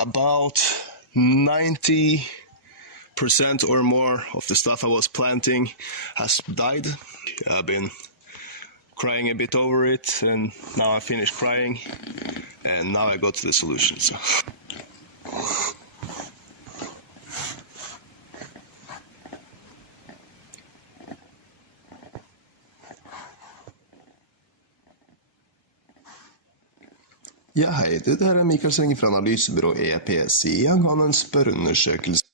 about 90% or more of the stuff I was planting has died. I've been crying a bit over it, and now I finished crying, and now I got to the solution. So. Ja, hei, det her er Mikael Senge fra analysebyrå Ape. I gang har en spørreundersøkelse.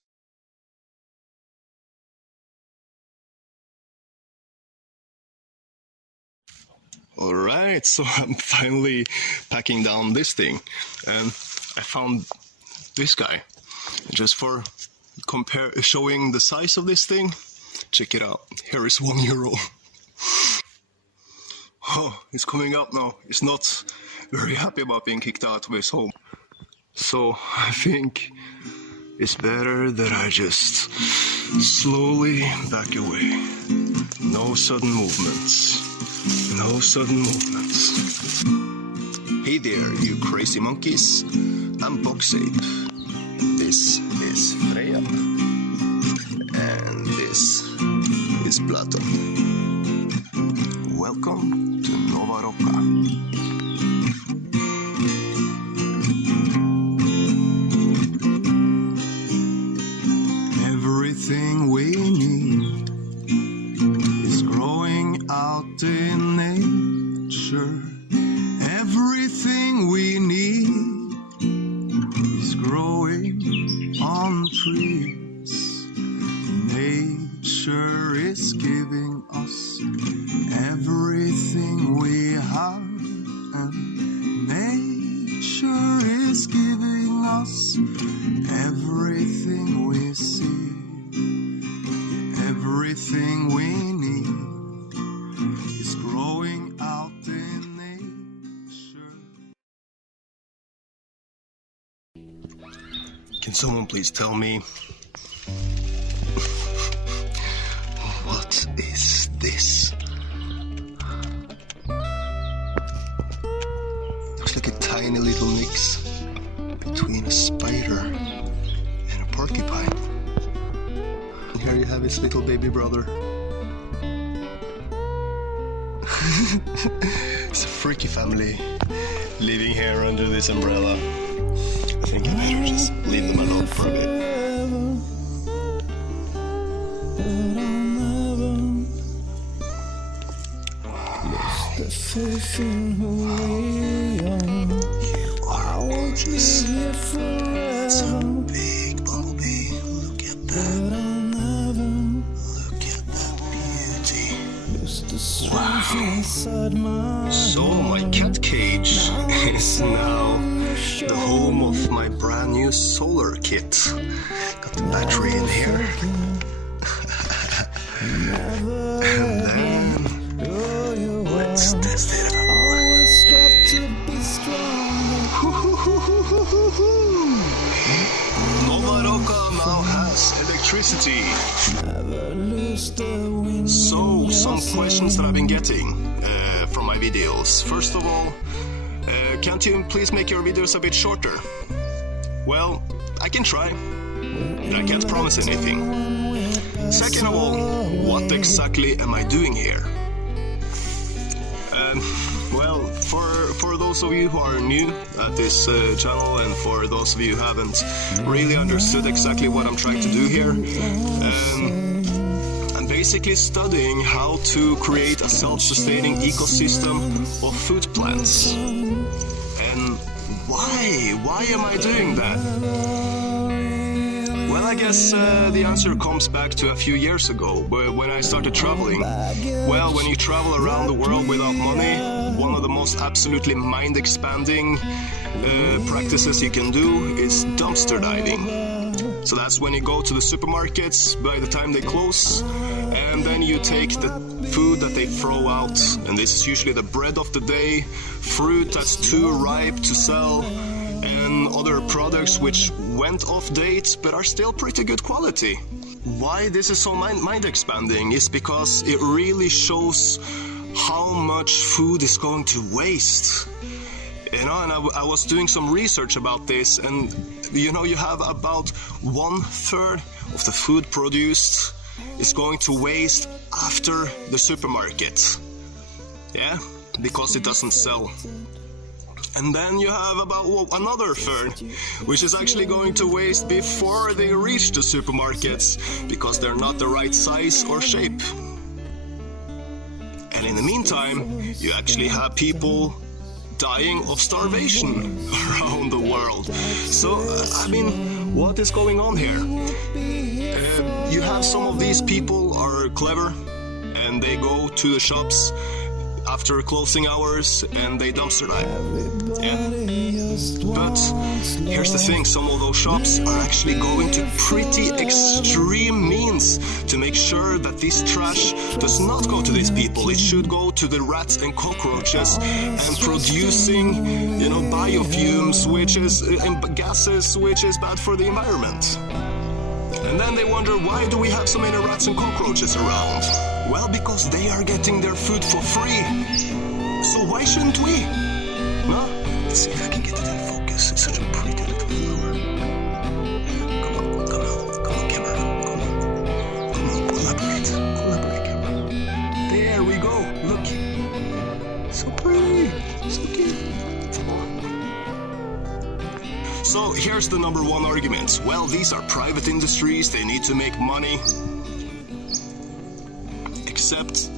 Alright, so I'm finally packing down this thing, and I found this guy. Just for showing the size of this thing, check it out. Here is €1. Oh, it's coming up now. It's not very happy about being kicked out of his home. So I think it's better that I just slowly back away. No sudden movements. No sudden movements. Hey there, you crazy monkeys. I'm Box Ape. This is Freia. And this is Platon. Welcome to Nova Roca. Everything we need is growing out in nature. Everything we need is growing on trees. Nature is giving us everything we have, and nature is giving us everything we see. Everything we need is growing out in nature. Can someone please tell me, what is this? Looks like a tiny little mix between a spider and a porcupine. And here you have his little baby brother. It's a freaky family living here under this umbrella. I think I better just leave them alone for a bit. Wow, gorgeous. It's a big bumblebee. Look at that. Look at that beauty. Wow. So my cat cage is now the home of my brand new solar kit. Got the battery in here. And then let's test it out. Nova Roca now has electricity. So, some questions that I've been getting from my videos. First of all, can't you please make your videos a bit shorter? Well, I can try, but I can't promise anything. Second of all, what exactly am I doing here? Well, for those of you who are new at this channel, and for those of you who haven't really understood exactly what I'm trying to do here, I'm basically studying how to create a self-sustaining ecosystem of food plants. And why am I doing that? Well, I guess the answer comes back to a few years ago, when I started traveling. Well, when you travel around the world without money, one of the most absolutely mind-expanding practices you can do is dumpster diving. So that's when you go to the supermarkets by the time they close, and then you take the food that they throw out, and this is usually the bread of the day, fruit that's too ripe to sell, and other products which went off date but are still pretty good quality. Why this is so mind-expanding is because it really shows how much food is going to waste. And I was doing some research about this, and you have about 1/3 of the food produced is going to waste after the supermarket. Yeah, because it doesn't sell. And then you have about another third, which is actually going to waste before they reach the supermarkets because they're not the right size or shape. And in the meantime, you actually have people dying of starvation around the world. So, what is going on here? You have some of these people are clever and they go to the shops after closing hours and they dumpster dive. Yeah. But here's the thing, some of those shops are actually going to pretty extreme means to make sure that this trash does not go to these people. It should go to the rats and cockroaches and producing, biofumes, gases, which is bad for the environment. And then they wonder, why do we have so many rats and cockroaches around? Well, because they are getting their food for free. So why shouldn't we? No? Let's see if I can get it in focus. It's such a pretty little flower. Come on, camera. Come on, collaborate, camera. There we go, look. So pretty, so cute. So here's the number one argument. Well, these are private industries, they need to make money. Except,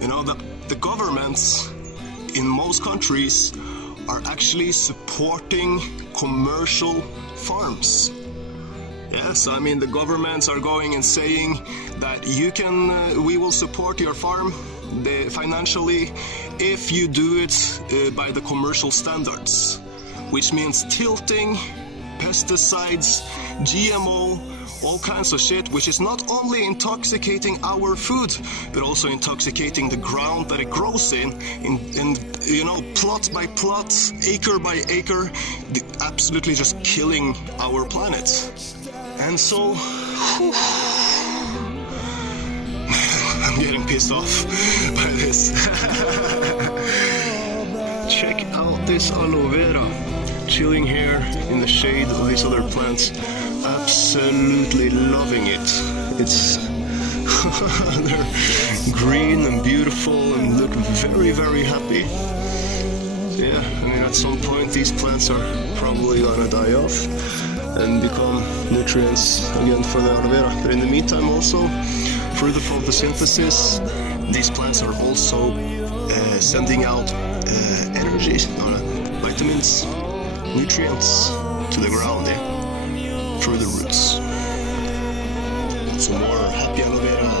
the governments in most countries are actually supporting commercial farms. Yes, the governments are going and saying that we will support your farm financially if you do it by the commercial standards, which means tilting, pesticides, GMO, all kinds of shit, which is not only intoxicating our food, but also intoxicating the ground that it grows in plot by plot, acre by acre, absolutely just killing our planet. And so, I'm getting pissed off by this. Check out this aloe vera, chilling here in the shade of these other plants. Absolutely loving it. It's they're green and beautiful and look very, very happy. Yeah, at some point these plants are probably gonna die off and become nutrients again for the aloe vera. But in the meantime also, through the photosynthesis, these plants are also sending out energy, vitamins, nutrients to the ground, through the roots. Some more happy aloe vera,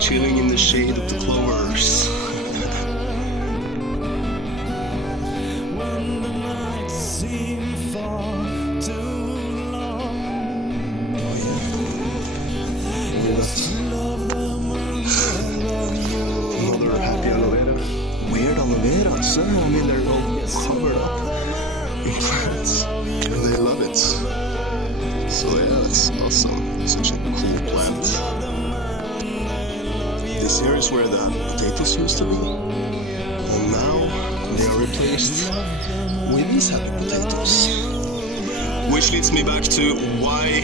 chilling in the shade of the clovers. Another happy aloe vera. Weird aloe vera, so they're all covered up in plants, and they love it. So that's awesome. Such a cool plant. This here is where the potatoes used to be, and now they are replaced with these happy potatoes. Which leads me back to why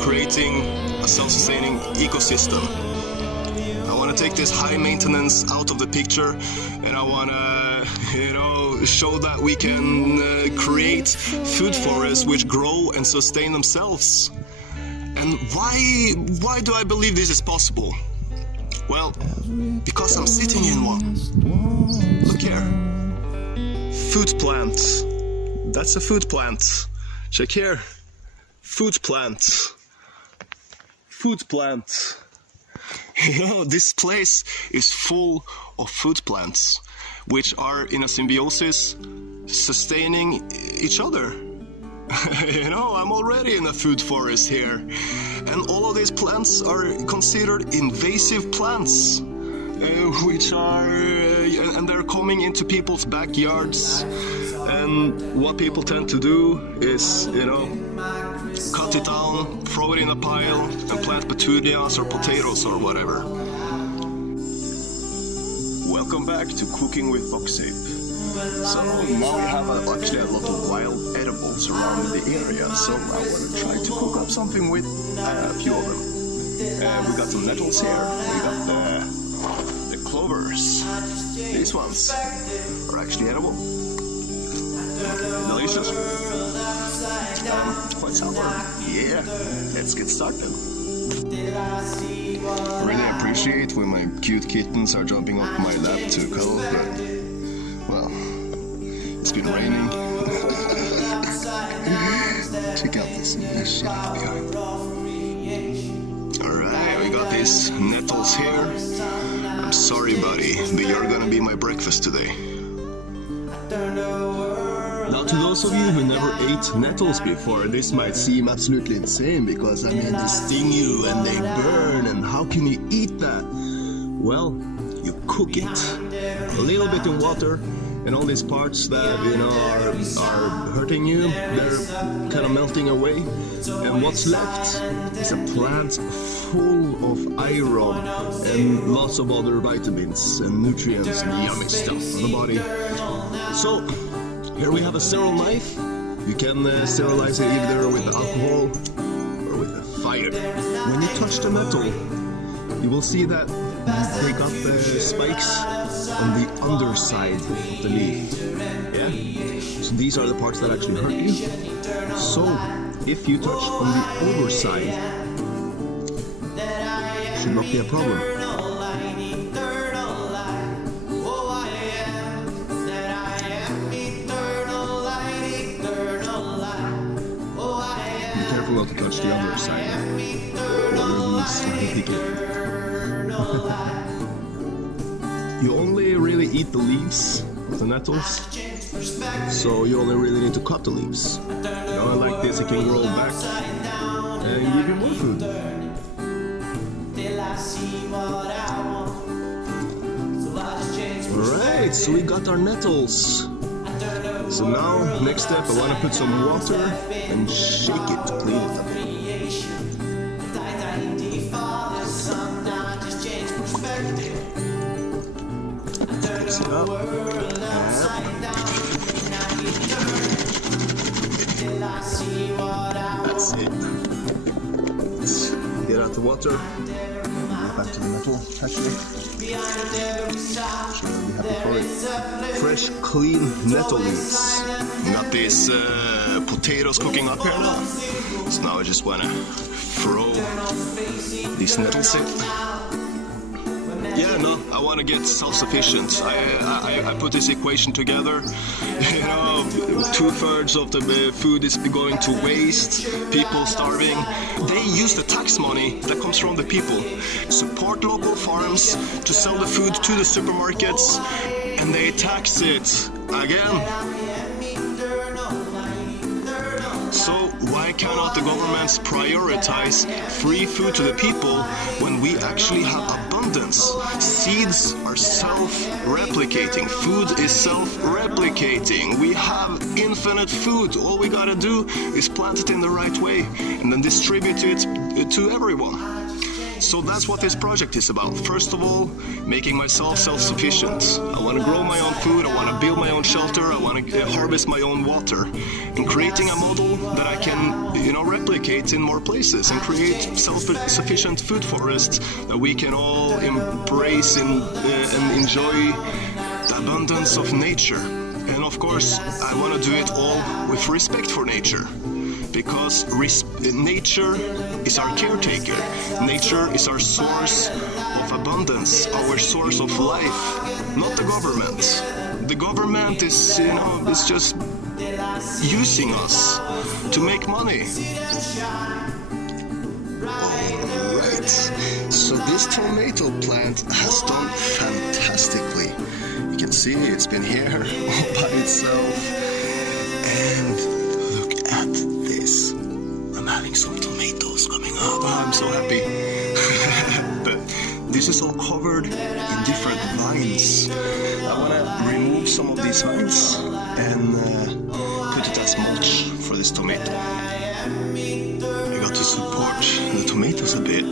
creating a self-sustaining ecosystem. I want to take this high maintenance out of the picture, and I want to, show that we can create food forests which grow and sustain themselves. And why do I believe this is possible? Well, because I'm sitting in one. Look here. Food plant. That's a food plant. Check here. Food plant. Food plant. This place is full of food plants, which are in a symbiosis, sustaining each other. I'm already in a food forest here. And all of these plants are considered invasive plants, which are, and they're coming into people's backyards. And what people tend to do is, cut it down, throw it in a pile, and plant petunias or potatoes or whatever. Welcome back to Cooking with Ape. So now we have actually a lot of wild edibles around the area, so I want to try to cook up something with a few of them. We got some nettles here, we got the clovers. These ones are actually edible. Delicious. Quite sour. Yeah, let's get started. Really appreciate when my cute kittens are jumping off my lap to cuddle, but well, it's been raining. Check out this mesh behind. Alright, we got these nettles here. I'm sorry, buddy, but you're gonna be my breakfast today. Now, to those of you who never ate nettles before, this might seem absolutely insane because, I mean, they sting you and they burn, and how can you eat that? Well, you cook it. A little bit in water, and all these parts that, you know, are hurting you, they're kind of melting away. And what's left is a plant full of iron and lots of other vitamins and nutrients and yummy stuff for the body. So, here we have a sterile knife. You can sterilize it either with alcohol or with a fire. When you touch the nettle, you will see that they got the spikes on the underside of the leaf. Yeah? So these are the parts that actually hurt you. So if you touch on the overside, it should not be a problem. Not to touch the other side. You only really eat the leaves of the nettles, so you only really need to cut the leaves. You know, like this, it can grow back and give you more food. Alright, so we got our nettles. So now, next step, I want to put some water and shake it to clean it up. Mix it up. That's it. Let's get out the water. Back to the nettle, actually. She'll be happy for it. Fresh, clean nettle leaves. Got these potatoes cooking up here now. So now I just want to throw these nettles in. Yeah, no, I want to get self-sufficient. I put this equation together. You know, 2/3 of the food is going to waste, people starving. They use the tax money that comes from the people. Support local farms to sell the food to the supermarkets, and they tax it again. So why cannot the governments prioritize free food to the people when we actually have abundance? Seeds are self-replicating. Food is self-replicating. We have infinite food. All we gotta do is plant it in the right way and then distribute it to everyone. So that's what this project is about. First of all, making myself self-sufficient. I want to grow my own food, I want to build my own shelter, I want to harvest my own water. And creating a model that I can, you know, replicate in more places and create self-sufficient food forests that we can all embrace and enjoy the abundance of nature. And of course, I want to do it all with respect for nature. Because nature is our caretaker. Nature is our source of abundance, our source of life, not the government. The government is, you know, is just using us to make money. Alright, so this tomato plant has done fantastically. You can see it's been here all by itself. And look at this. I'm having some tomatoes coming up. I'm so happy. But this is all covered in different vines. I want to remove some of these vines and put it as mulch for this tomato. I got to support the tomatoes a bit.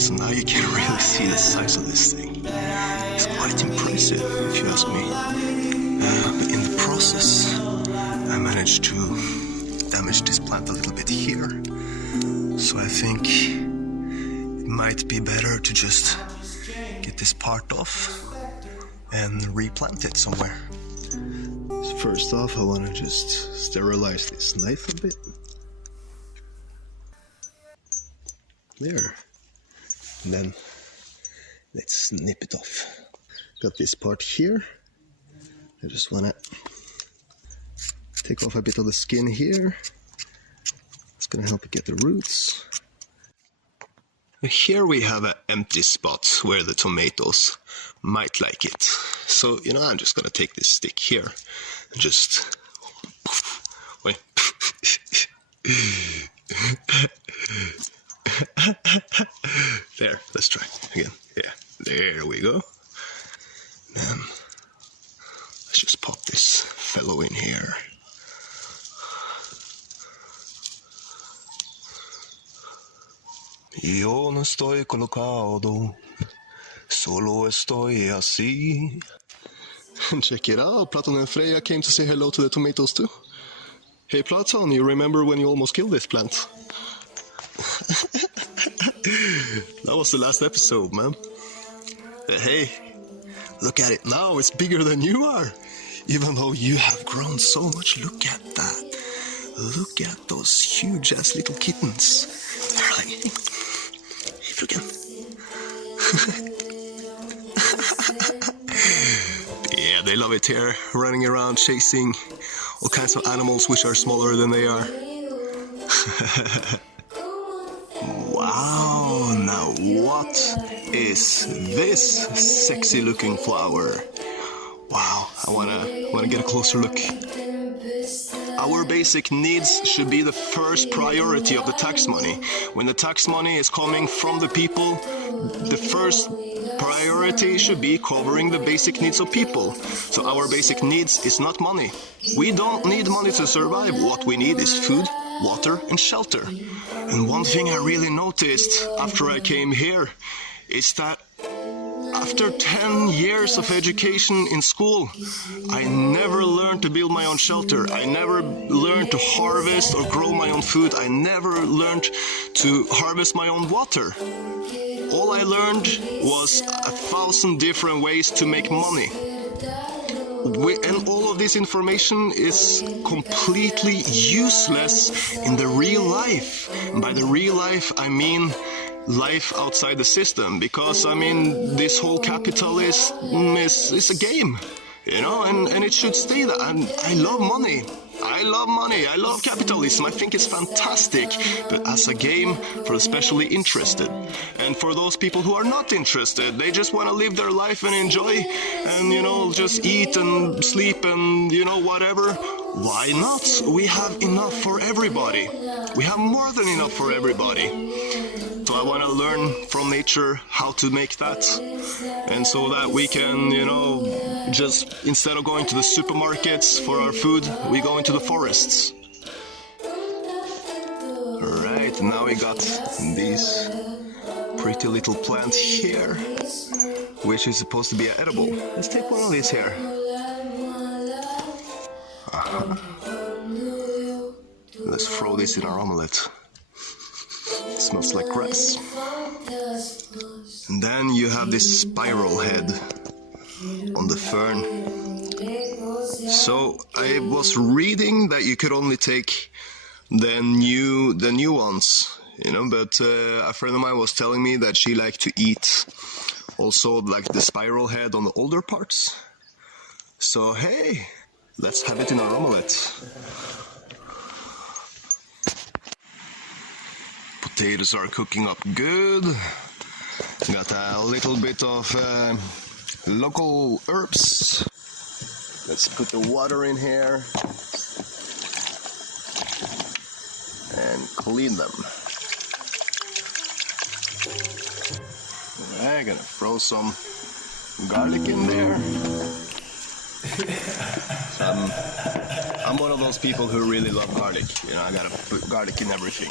So now you can really see the size of this thing. It's quite impressive, if you ask me. But in the process, I managed to damage this plant a little bit here. So I think it might be better to just get this part off and replant it somewhere. So first off, I want to just sterilize this knife a bit. There. And then let's snip it off. Got this part here. I just want to take off a bit of the skin here. It's going to help it get the roots. Here we have an empty spot where the tomatoes might like it. So, I'm just going to take this stick here and just... Wait. There, let's try again. Yeah, there we go. Then let's just pop this fellow in here. Yo no estoy colocado, solo estoy así. And check it out, Platon and Freia came to say hello to the tomatoes too. Hey Platon, you remember when you almost killed this plant? That was the last episode, man. But hey, look at it now, it's bigger than you are. Even though you have grown so much, look at that. Look at those huge ass little kittens. They're like, hey, look at them. Yeah, they love it here, running around chasing all kinds of animals which are smaller than they are. Wow, now what is this sexy looking flower? Wow, I wanna get a closer look. Our basic needs should be the first priority of the tax money. When the tax money is coming from the people, the first priority should be covering the basic needs of people. So our basic needs is not money. We don't need money to survive. What we need is food, water, and shelter. And one thing I really noticed after I came here is that after 10 years of education in school, I never learned to build my own shelter. I never learned to harvest or grow my own food. I never learned to harvest my own water. All I learned was 1,000 different ways to make money. And all of this information is completely useless in the real life. And by the real life, I mean life outside the system, because this whole capitalism is a game, and it should stay that. And I love money. I love capitalism. I think it's fantastic, but as a game for the specially interested. And for those people who are not interested, they just want to live their life and enjoy and, just eat and sleep and, whatever. Why not? We have enough for everybody. We have more than enough for everybody. So I want to learn from nature how to make that. And so that we can, just instead of going to the supermarkets for our food, we go into the forests. Alright, now we got these pretty little plant here, which is supposed to be edible. Let's take one of these here. Let's throw this in our omelet. It smells like grass. And then you have this spiral head on the fern. So I was reading that you could only take the new ones, but a friend of mine was telling me that she liked to eat also like the spiral head on the older parts. So hey, let's have it in our omelet. Potatoes are cooking up good. Got a little bit of local herbs. Let's put the water in here and clean them. I'm gonna throw some garlic in there. I'm one of those people who really love garlic. I gotta put garlic in everything.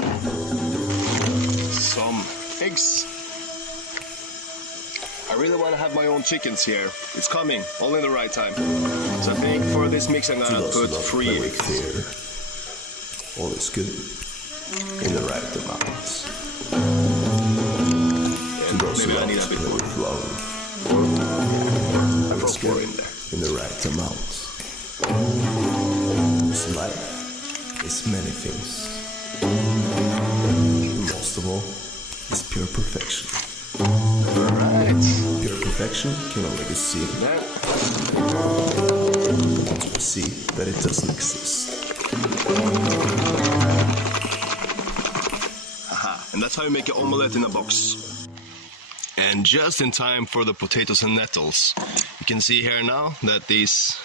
Some eggs. I really want to have my own chickens here. It's coming, all in the right time. So I think for this mix I'm gonna put 3 eggs. All is good in the right amounts. And maybe I need a bit more. I put 4 in there. In the right amounts. This life is many things. Most of all is pure perfection. Alright. Pure perfection can only be seen. Once we see that it doesn't exist. Aha, and that's how you make an omelet in a box. And just in time for the potatoes and nettles. You can see here now that these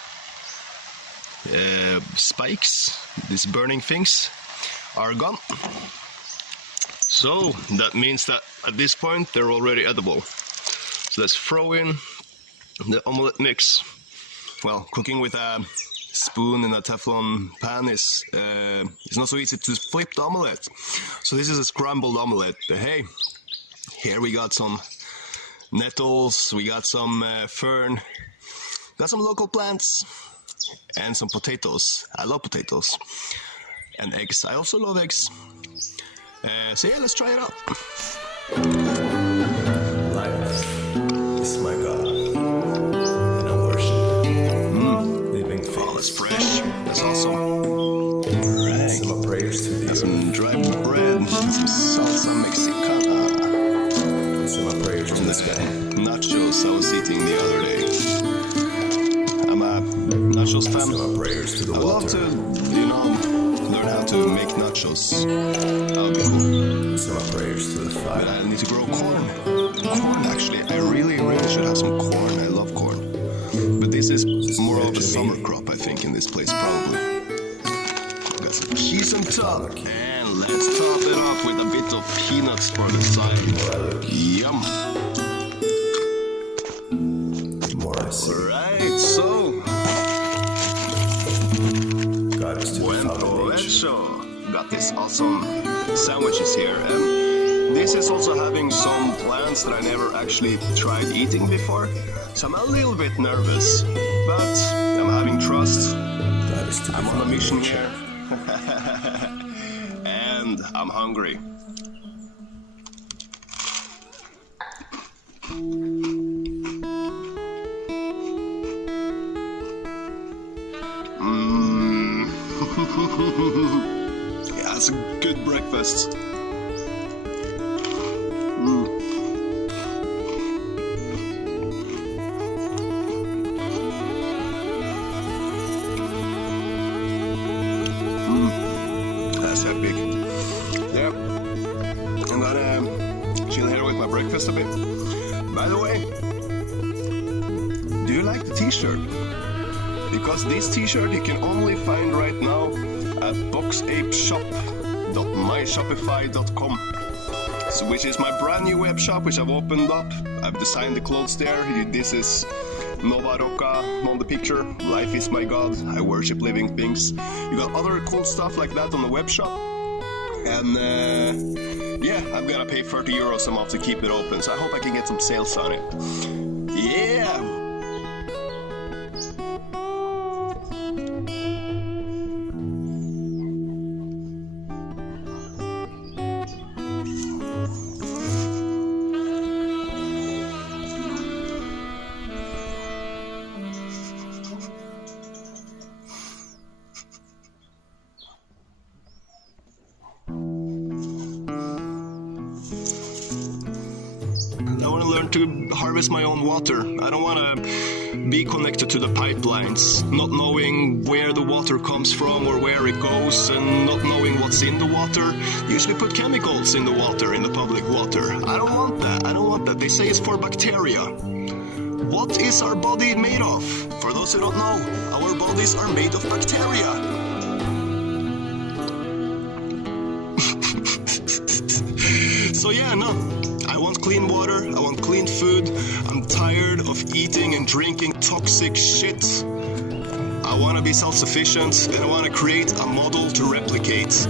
spikes, these burning things, are gone. So that means that at this point they're already edible. So let's throw in the omelette mix. Well, cooking with a spoon in a Teflon pan is not so easy to flip the omelette. So this is a scrambled omelette. But hey, here we got some nettles, we got some fern, got some local plants, and some potatoes. I love potatoes. And eggs. I also love eggs. So yeah, let's try it out. Life is my God, and I worship living things. Oh, that's fresh. That's awesome. Right. Some prayers to the some dry bread, some salsa mexicana. Some prayers to the sky. Nachos I was eating the other day. I'm a nachos fan. Some prayers to the I water. love to, learn how to make nachos. That would be cool. Some prayers to the fire. But I need to grow corn. Corn, actually. I really should have some corn. I love corn. But this is more of a summer crop, I think, in this place, probably. Got some cheese on top. And let's top it off with a bit of peanuts for the side. Yum. More I see. Alright, so. God is to the foundation. Got this awesome sandwiches here. And this is also having some plants that I never actually tried eating before. So I'm a little bit nervous. But I'm having trust. God is to the I'm on a mission foundation. here. And I'm hungry. Yeah, it's a good breakfast. That's epic. Yeah, I'm gonna chill here with my breakfast a bit. By the way, do you like the t-shirt? Because this t-shirt you can only find right now at boxapeshop.myshopify.com, so which is my brand new web shop which I've opened up. I've designed the clothes there. This is Nova Roca on the picture. Life is my God. I worship living things. You got other cool stuff like that on the web shop. And yeah, I'm gonna pay 30 euros a month to keep it open, so I hope I can get some sales on it. Yeah! I want to learn to harvest my own water. I don't want to be connected to the pipelines, not knowing where the water comes from or where it goes, and not knowing what's in the water. They usually put chemicals in the water, in the public water. I don't want that. I don't want that. They say it's for bacteria. What is our body made of? For those who don't know, our bodies are made of bacteria. So yeah, no. I want clean water, I want clean food. I'm tired of eating and drinking toxic shit. I want to be self-sufficient, and I want to create a model to replicate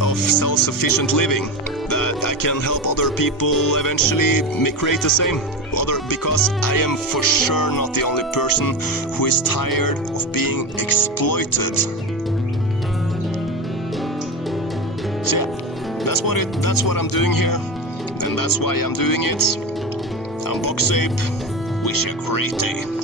of self-sufficient living that I can help other people eventually create the same. because I am for sure not the only person who is tired of being exploited. So yeah, that's what I'm doing here, and that's why I'm doing it. I'm Box Ape. Wish you a great day.